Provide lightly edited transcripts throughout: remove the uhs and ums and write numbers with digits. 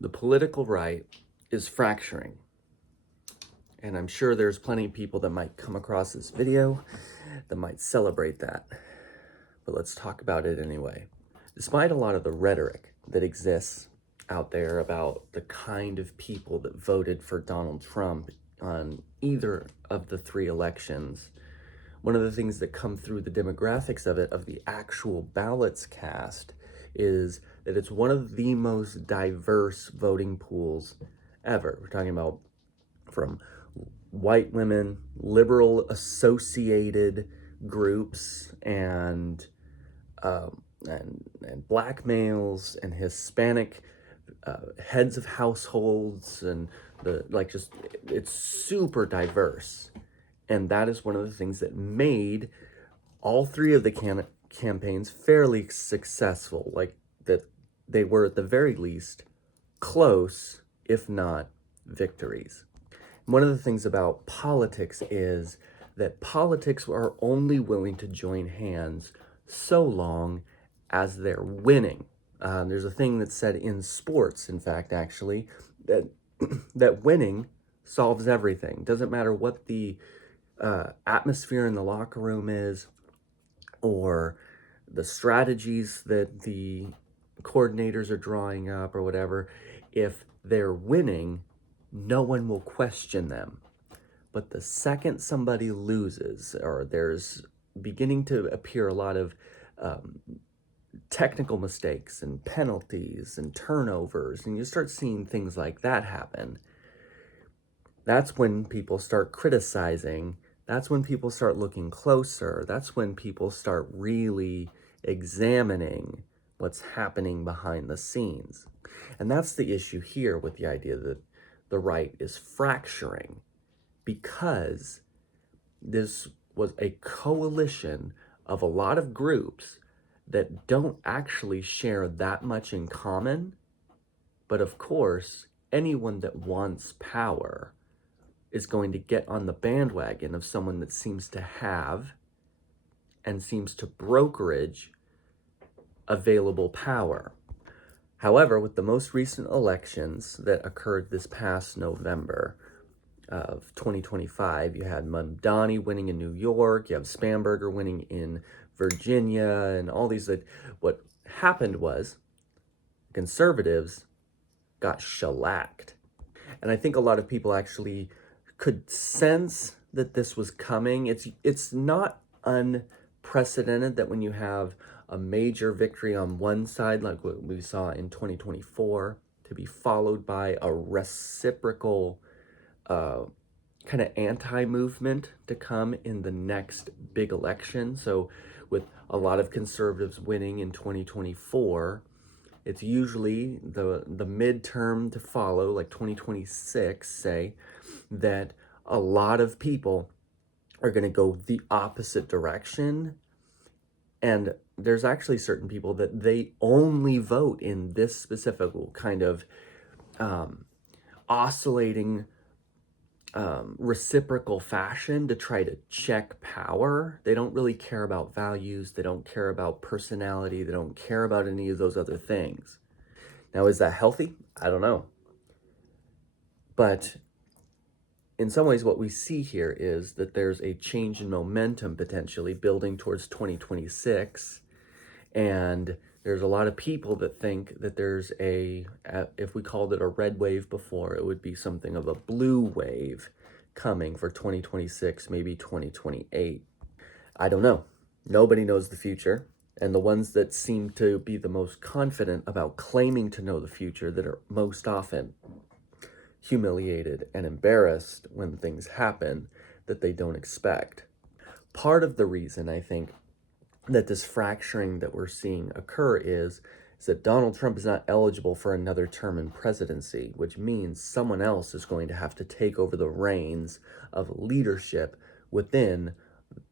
The political right is fracturing. And I'm sure there's plenty of people that might come across this video that might celebrate that. But let's talk about it anyway. Despite a lot of the rhetoric that exists out there about the kind of people that voted for Donald Trump on either of the three elections, one of the things that come through the demographics of it, of the actual ballots cast, is that it's one of the most diverse voting pools ever. We're talking about from white women, liberal associated groups, and black males and Hispanic heads of households, and it's super diverse. And that is one of the things that made all three of the campaigns fairly successful. Like, that they were at the very least close, if not victories. One of the things about politics is that politics are only willing to join hands so long as they're winning. There's a thing that's said in sports, in fact, actually, that that winning solves everything. Doesn't matter what the atmosphere in the locker room is, or the strategies that the coordinators are drawing up, or whatever. If they're winning, no one will question them. But the second somebody loses, or there's beginning to appear a lot of technical mistakes and penalties and turnovers, and you start seeing things like that happen, that's when people start criticizing. That's when people start looking closer. That's when people start really examining what's happening behind the scenes. And that's the issue here with the idea that the right is fracturing, because this was a coalition of a lot of groups that don't actually share that much in common. But of course, anyone that wants power is going to get on the bandwagon of someone that seems to have and seems to brokerage available power. However, with the most recent elections that occurred this past November of 2025, you had Mamdani winning in New York, you have Spanberger winning in Virginia, and all these. That what happened was conservatives got shellacked. And I think a lot of people actually could sense that this was coming. It's not unprecedented that when you have a major victory on one side, like what we saw in 2024, to be followed by a reciprocal kind of anti-movement to come in the next big election. So with a lot of conservatives winning in 2024, it's usually the midterm to follow, like 2026, say, that a lot of people are going to go the opposite direction. And there's actually certain people that they only vote in this specific kind of oscillating reciprocal fashion to try to check power. They don't really care about values. They don't care about personality. They don't care about any of those other things. Now, is that healthy? I don't know. But in some ways, what we see here is that there's a change in momentum potentially building towards 2026. And there's a lot of people that think that there's if we called it a red wave before, it would be something of a blue wave coming for 2026, maybe 2028. I don't know. Nobody knows the future. And the ones that seem to be the most confident about claiming to know the future, that are most often humiliated and embarrassed when things happen that they don't expect. Part of the reason, I think, that this fracturing that we're seeing occur is that Donald Trump is not eligible for another term in presidency, which means someone else is going to have to take over the reins of leadership within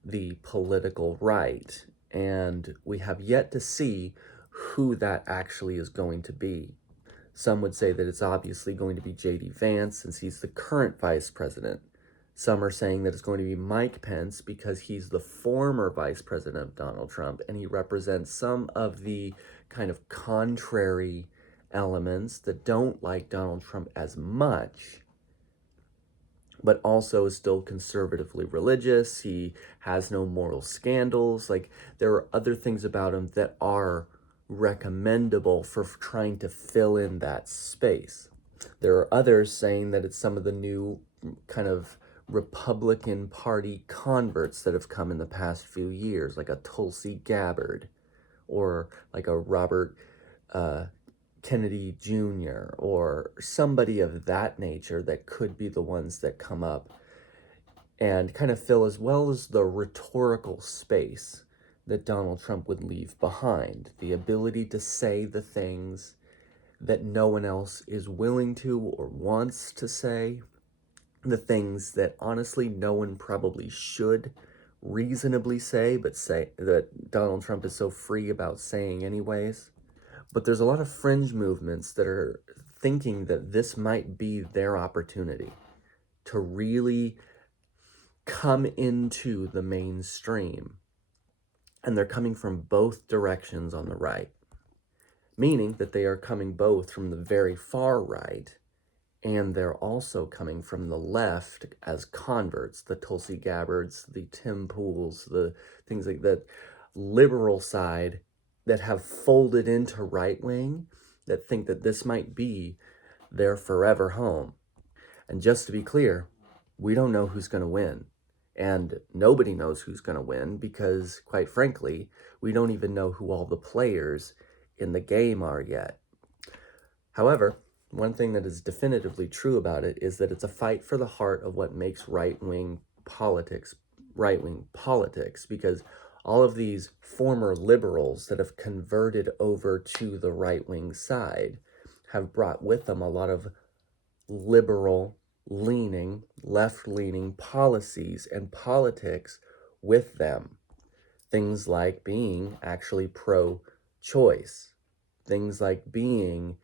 the political right. And we have yet to see who that actually is going to be. Some would say that it's obviously going to be J.D. Vance, since he's the current vice president. Some are saying that it's going to be Mike Pence because he's the former vice president of Donald Trump, and he represents some of the kind of contrary elements that don't like Donald Trump as much, but also is still conservatively religious. He has no moral scandals. Like, there are other things about him that are recommendable for trying to fill in that space. There are others saying that it's some of the new kind of Republican Party converts that have come in the past few years, like a Tulsi Gabbard or like a Robert Kennedy Jr. or somebody of that nature that could be the ones that come up and kind of fill as well as the rhetorical space that Donald Trump would leave behind. The ability to say the things that no one else is willing to or wants to say, the things that honestly no one probably should reasonably say, but say that Donald Trump is so free about saying anyways. But there's a lot of fringe movements that are thinking that this might be their opportunity to really come into the mainstream. And they're coming from both directions on the right, meaning that they are coming both from the very far right, and they're also coming from the left as converts, the Tulsi Gabbards, the Tim Pools, the things like that, liberal side that have folded into right wing, that think that this might be their forever home. And just to be clear, we don't know who's going to win. And nobody knows who's going to win because, quite frankly, we don't even know who all the players in the game are yet. However, one thing that is definitively true about it is that it's a fight for the heart of what makes right-wing politics, because all of these former liberals that have converted over to the right-wing side have brought with them a lot of liberal leaning, left-leaning policies and politics with them. Things like being actually pro-choice, things like being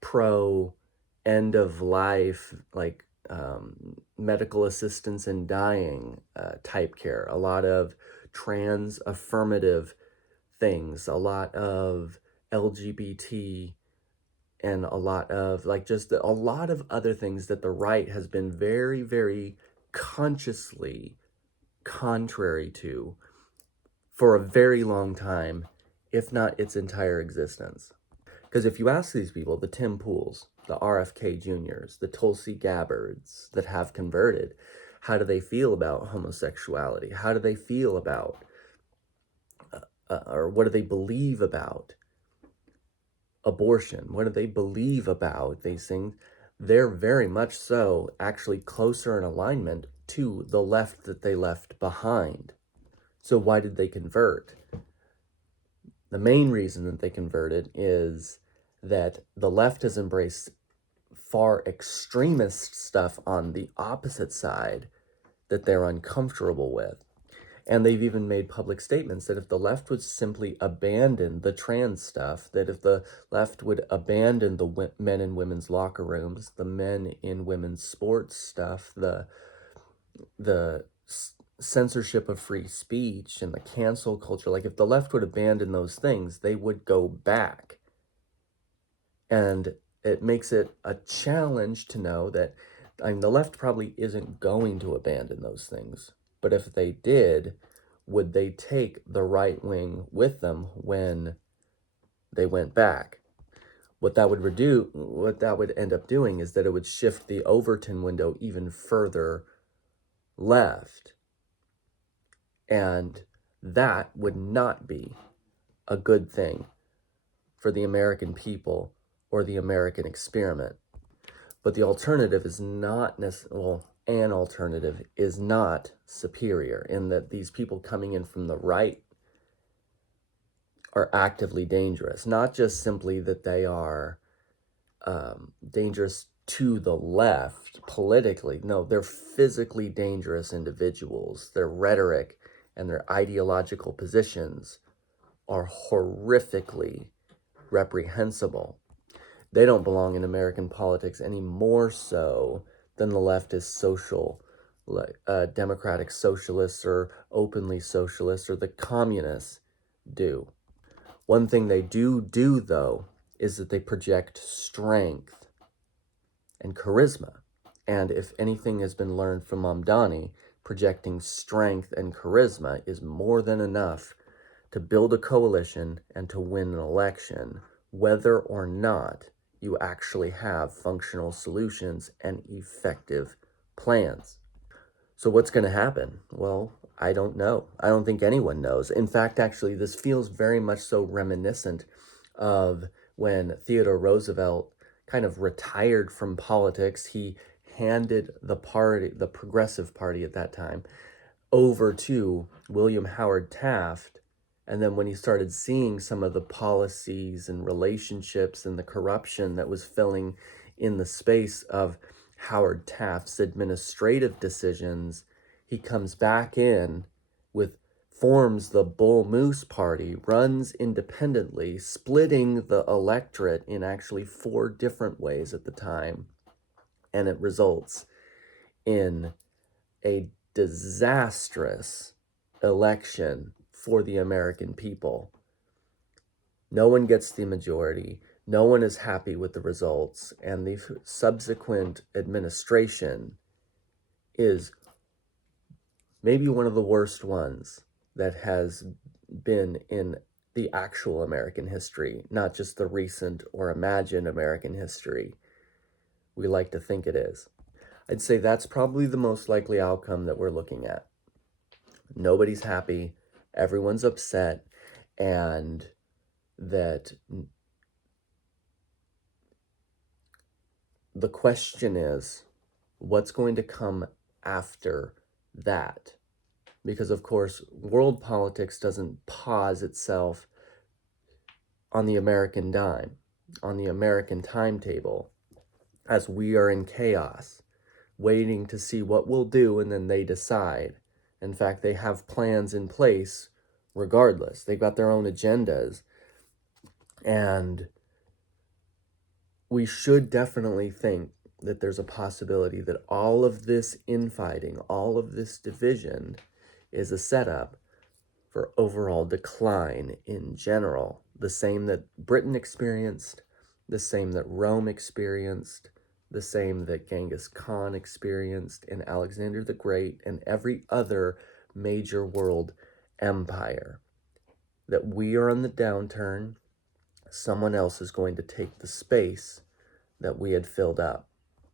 pro end of life, like medical assistance in dying type care, a lot of trans affirmative things, a lot of LGBT, and a lot of like just a lot of other things that the right has been very, very consciously contrary to for a very long time, if not its entire existence. Because if you ask these people, the Tim Pools, the RFK Juniors, the Tulsi Gabbards that have converted, how do they feel about homosexuality? How do they feel about, or what do they believe about abortion? What do they believe about these things? They're very much so actually closer in alignment to the left that they left behind. So why did they convert? The main reason that they converted is that the left has embraced far extremist stuff on the opposite side that they're uncomfortable with. And they've even made public statements that if the left would simply abandon the trans stuff, that if the left would abandon the men in women's locker rooms, the men in women's sports stuff, the censorship of free speech and the cancel culture, like if the left would abandon those things, they would go back. And it makes it a challenge to know that, I mean, the left probably isn't going to abandon those things. But if they did, would they take the right wing with them when they went back? What that would end up doing is that it would shift the Overton window even further left. And that would not be a good thing for the American people or the American experiment. But the alternative is not an alternative is not superior, in that these people coming in from the right are actively dangerous. Not just simply that they are dangerous to the left politically. No, they're physically dangerous individuals. Their rhetoric and their ideological positions are horrifically reprehensible. They don't belong in American politics any more so than the leftist social, democratic socialists or openly socialists or the communists do. One thing they do though, is that they project strength and charisma. And if anything has been learned from Mamdani, projecting strength and charisma is more than enough to build a coalition and to win an election, whether or not you actually have functional solutions and effective plans. So what's going to happen? Well, I don't know. I don't think anyone knows. In fact, actually, this feels very much so reminiscent of when Theodore Roosevelt kind of retired from politics. He handed the party, the Progressive Party at that time, over to William Howard Taft. And then when he started seeing some of the policies and relationships and the corruption that was filling in the space of Howard Taft's administrative decisions, he comes back in with forms the Bull Moose Party, runs independently, splitting the electorate in actually 4 different ways at the time. And it results in a disastrous election for the American people. No one gets the majority. No one is happy with the results. And the subsequent administration is maybe one of the worst ones that has been in the actual American history, not just the recent or imagined American history. We like to think it is. I'd say that's probably the most likely outcome that we're looking at. Nobody's happy, everyone's upset, and that the question is, what's going to come after that? Because, of course, world politics doesn't pause itself on the American dime, on the American timetable, as we are in chaos, waiting to see what we'll do, and then they decide. In fact, they have plans in place regardless. They've got their own agendas. And we should definitely think that there's a possibility that all of this infighting, all of this division is a setup for overall decline in general. The same that Britain experienced, the same that Rome experienced, the same that Genghis Khan experienced, and Alexander the Great, and every other major world empire. That we are on the downturn, someone else is going to take the space that we had filled up.